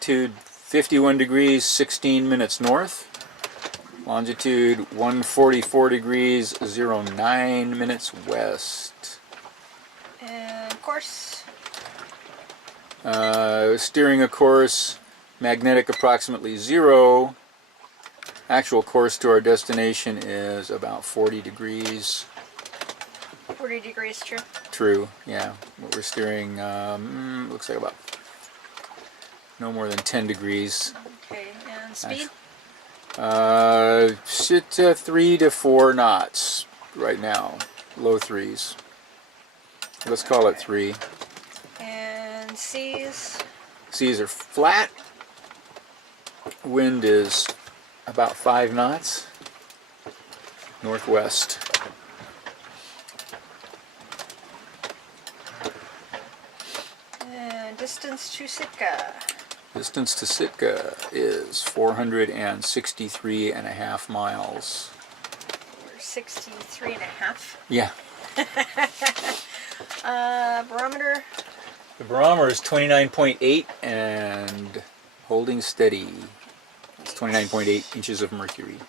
latitude 51 degrees 16 minutes north. Longitude 144 degrees 09 minutes west. And course? Steering a course, magnetic approximately 0. Actual course to our destination is about 40 degrees. 40 degrees true? True, yeah. What we're steering looks like about no more than 10 degrees. Okay, and speed? Sit 3 to 4 knots right now. Low 3s. Let's call it 3. And seas? Seas are flat. Wind is about 5 knots. Northwest. And distance to Sitka? Distance to Sitka is 463.5 miles. Or 63 and a half. Yeah. Barometer? The barometer is 29.8 and holding steady. It's 29.8 inches of mercury.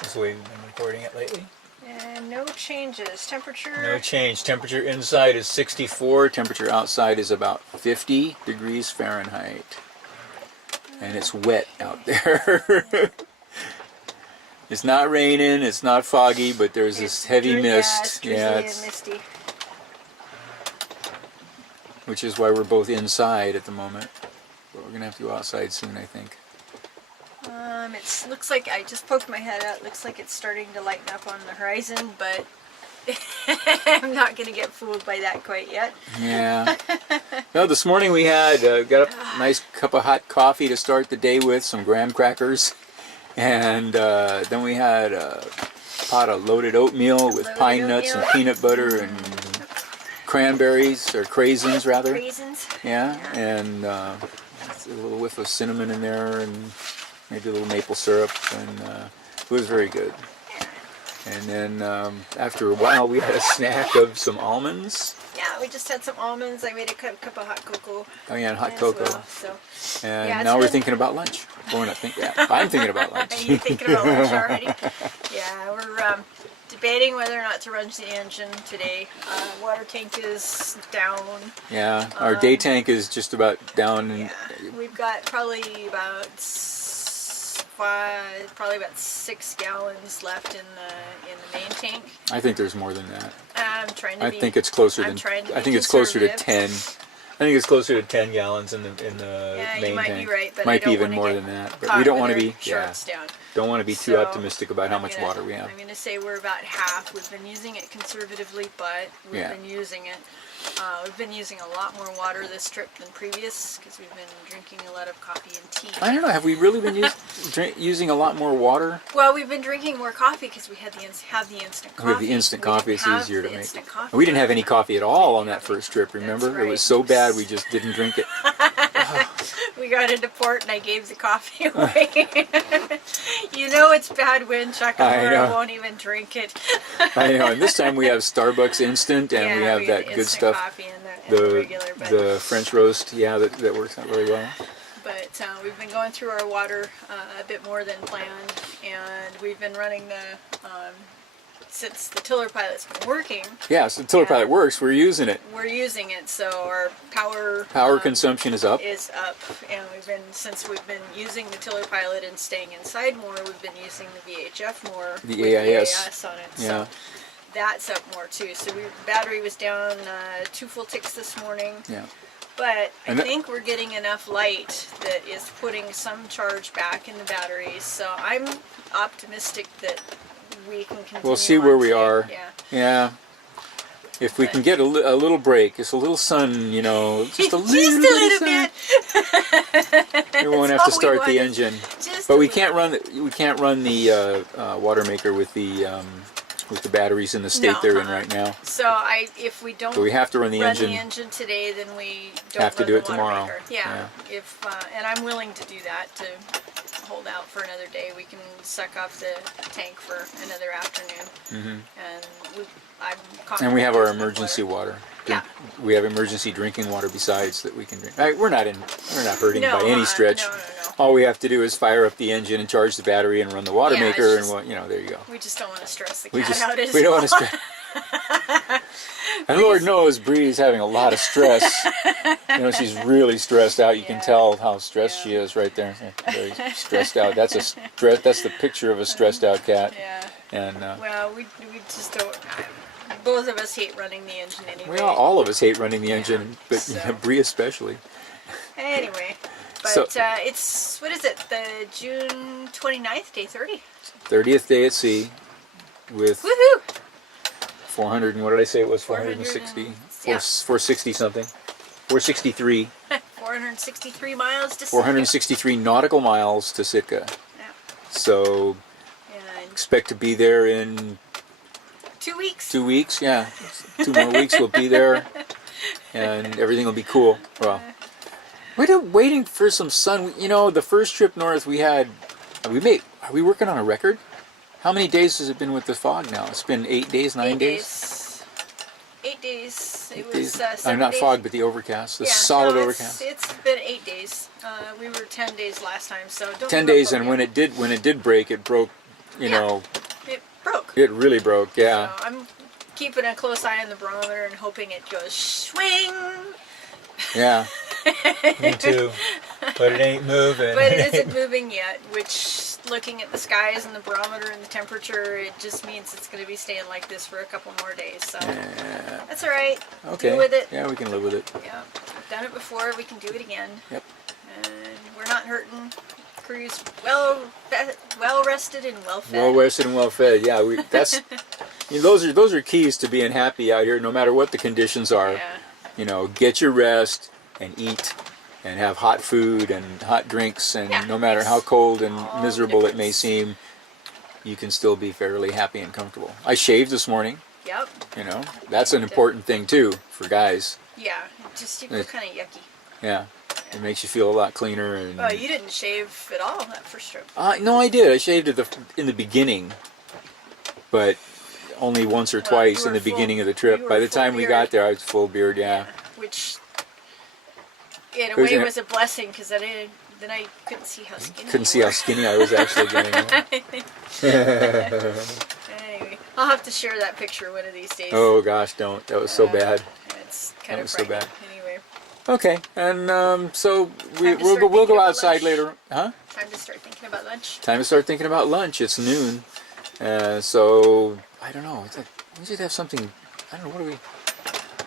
That's the way we've been recording it lately. And no changes. Temperature? No change. Temperature inside is 64. Temperature outside is about 50 degrees Fahrenheit. And it's wet out there. It's not raining, it's not foggy, but there's this heavy mist. Yeah, it's drizzly and misty. Which is why we're both inside at the moment. But we're going to have to go outside soon, I think. It looks like, I just poked my head out, it looks like it's starting to lighten up on the horizon, but I'm not going to get fooled by that quite yet. Yeah. No, this morning we had, got a nice cup of hot coffee to start the day with, some graham crackers. And then we had a pot of loaded oatmeal with pine nuts and peanut butter and cranberries, or craisins rather. Craisins? Yeah, and a little whiff of cinnamon in there, and maybe a little maple syrup, and it was very good. And then after a while we had a snack of some almonds. Yeah, we just had some almonds. I made a cup of hot cocoa. Oh yeah, and hot cocoa. Well, so. And yeah, now we're thinking about lunch. Well, we're not thinking. Yeah, I'm thinking about lunch. You're thinking about lunch already? Yeah, we're debating whether or not to run the engine today. Water tank is down. Yeah, our day tank is just about down. Yeah, we've got probably about 6 gallons left in the main tank. I think there's more than that. I'm trying to. I think it's closer than. I think it's closer to 10. I think it's closer to 10 gallons in the main tank. You might be right, but might I don't be even more than that. But we don't want to be. Down. Don't want to be too optimistic about how much water we have. I'm going to say we're about half. We've been using it conservatively, but we've been using it. We've been using a lot more water this trip than previous because we've been drinking a lot of coffee and tea. I don't know. Have we really been using a lot more water? Well, we've been drinking more coffee because we have the instant coffee. We have the instant coffee. It's easier to make. We didn't have any coffee at all on that first trip. Remember, right. It was so bad we just didn't drink it. We got into port and I gave the coffee away. You know it's bad when Chuck and Laura won't even drink it. I know. And this time we have Starbucks instant, and we have that good stuff. Coffee and the regular, but the French roast, that works out very well. But we've been going through our water a bit more than planned, and we've been running the since the tiller pilot's been working. Yeah, so the tiller pilot works. We're using it. We're using it, so our power consumption is up. And since we've been using the tiller pilot and staying inside more, we've been using the VHF more. The AIS on it. Yeah. So that's up more too. So battery was down 2 full ticks this morning. Yeah. But I think we're getting enough light that is putting some charge back in the batteries. So I'm optimistic that we can continue. We'll see where we are. Yeah. Yeah. If we can get a little break, just a little sun, just a little bit. We won't have to start the engine. But we can't run the water maker with the batteries in the state they're in right now. So if we don't, we have to run the engine today, then we don't have to do it tomorrow. Yeah. And I'm willing to do that, to hold out for another day. We can suck off the tank for another afternoon. Mm-hmm. And we have our emergency water. We have emergency drinking water besides that we can drink. We're not hurting by any stretch. No. All we have to do is fire up the engine and charge the battery and run the water maker, and there you go. We just don't want to stress the cat out as We don't well. want to stress. And Lord knows Bree's having a lot of stress. She's really stressed out. You can tell how stressed she is right there. Very stressed out. That's the picture of a stressed out cat. Yeah. And well, we just don't. Both of us hate running the engine anyway. Well, all of us hate running the engine, but Bree especially. Anyway, but it's, what is it? The June 29th, day 30. 30th day at sea, with woohoo! 400 and what did I say it was? 460, 460 something, 463. 463 miles to Sitka. 463 nautical miles to Sitka. Yeah. So expect to be there in 2 weeks. 2 weeks, yeah. 2 more weeks we'll be there, and everything will be cool. Well, we're waiting for some sun. The first trip north are we working on a record? How many days has it been with the fog now? It's been 8 days, 9 days? 8 days. It was was 7 not days. Fog, but the overcast. The solid overcast. It's been 8 days. We were 10 days last time, so don't 10 days, and when it did break, it broke, It broke. It really broke, yeah. So I'm keeping a close eye on the barometer and hoping it goes swing. Yeah. Me too. But it ain't moving. But it isn't moving yet, which, looking at the skies and the barometer and the temperature, it just means it's going to be staying like this for a couple more days. So that's all right. Okay. Deal with it. Yeah, we can live with it. Yeah. We've done it before. We can do it again. Yep. And we're not hurting. Crew's well rested and well fed. Well rested and well fed. Yeah, those are keys to being happy out here, no matter what the conditions are. Yeah. Get your rest and eat and have hot food and hot drinks, and no matter how cold and miserable it may seem, you can still be fairly happy and comfortable. I shaved this morning. Yep. That's an important thing too for guys. Yeah, you feel kind of yucky. Yeah. It makes you feel a lot cleaner. And oh, you didn't shave at all that first trip? No, I did. I shaved in the beginning, but only once or twice in the beginning of the trip. By the time we got there, I was full beard. Yeah. Which, in a way, was a blessing, because then I couldn't see how skinny. Couldn't see how skinny I was actually getting. Anyway, I'll have to share that picture one of these days. Oh gosh, don't. That was so bad. It's kind of frightening. So bad. Anyway. Okay, and so we'll go outside later, huh? Time to start thinking about lunch. Time to start thinking about lunch. It's noon, so I don't know. We should have something. I don't know. What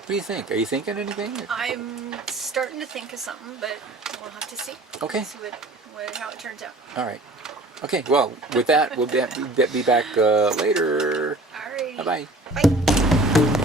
do you think? Are you thinking anything? I'm starting to think of something, but we'll have to see. Okay. See how it turns out. All right. Okay. Well, with that, we'll be back later. All right. Bye-bye. Bye.